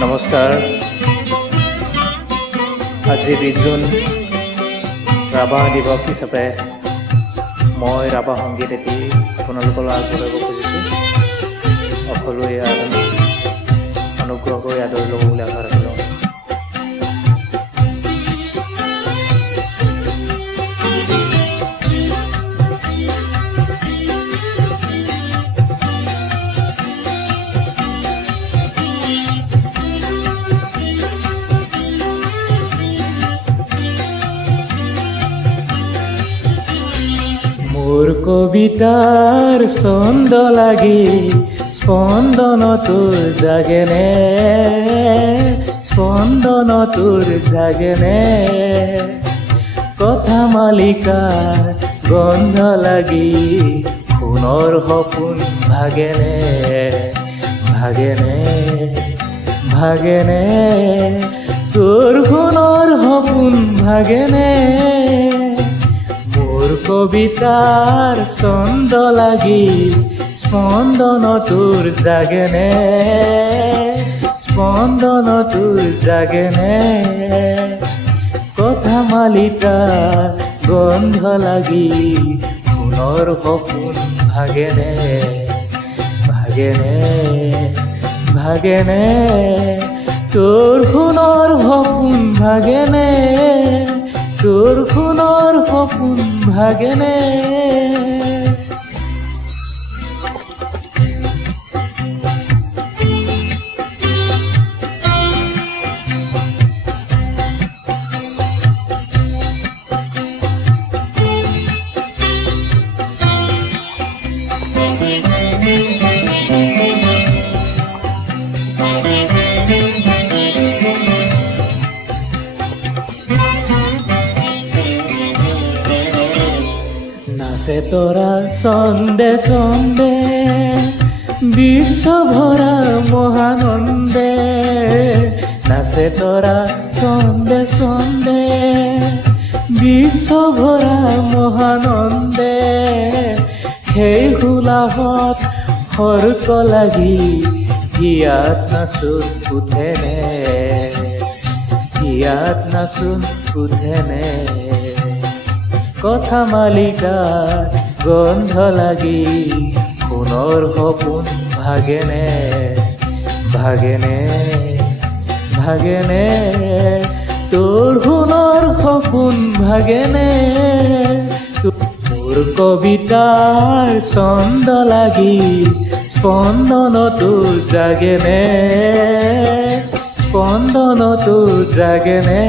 নমস্কাৰ। আজি 20 জুন ৰাভা দিৱস হিচাপে মই ৰাভা সংগীত এটি আপোনালোকলৈ আগবঢ়াব খুজিছোঁ। সকলোৱে অনুগ্ৰহ কৰি আদৰি ল'ব বুলি আশা ৰাখিলোঁ। মোৰ কবিতাৰ ছন্দ লাগি স্পন্দন তোৰ জাগেনে, স্পন্দন তোৰ জাগেনে, কথা মালিকাৰ গন্ধ লাগি সোণৰ সপোন ভাগেনে, ভাগেনে, ভাগেনে, তোৰ সোণৰ সপোন ভাগেনে। মোৰ কবিতাৰ ছন্দ লাগি স্পন্দন তোৰ জাগেনে, স্পন্দন তোৰ জাগেনে, কথা মালিকাৰ গন্ধ লাগি সোণৰ সপোন ভাগেনে, ভাগেনে, ভাগেনে, তোৰ সোণৰ সপোন ভাগেনে, তোৰ সোণৰ সপোন ভাগেনে। নাচে তোরা ছন্দে ছন্দে বিশ্ব ভরা মহানন্দে, নাচে তোরা ছন্দে ছন্দে বিশ্ব ভরা মহানন্দে, সেই হুলাহত হৰ্ক লাগি হিয়াত নাচোন উঠেনে, হিয়াত নাচোন উঠেনে, কথা মালিকাৰ গন্ধ লাগি সোণৰ সপোন ভাগেনে, ভাগেনে, ভাগেনে, তোৰ সোণৰ সপোন ভাগেনে। তোৰ কবিতাৰ ছন্দ লাগি স্পন্দন তোৰ জাগেনে, স্পন্দন তোৰ জাগেনে,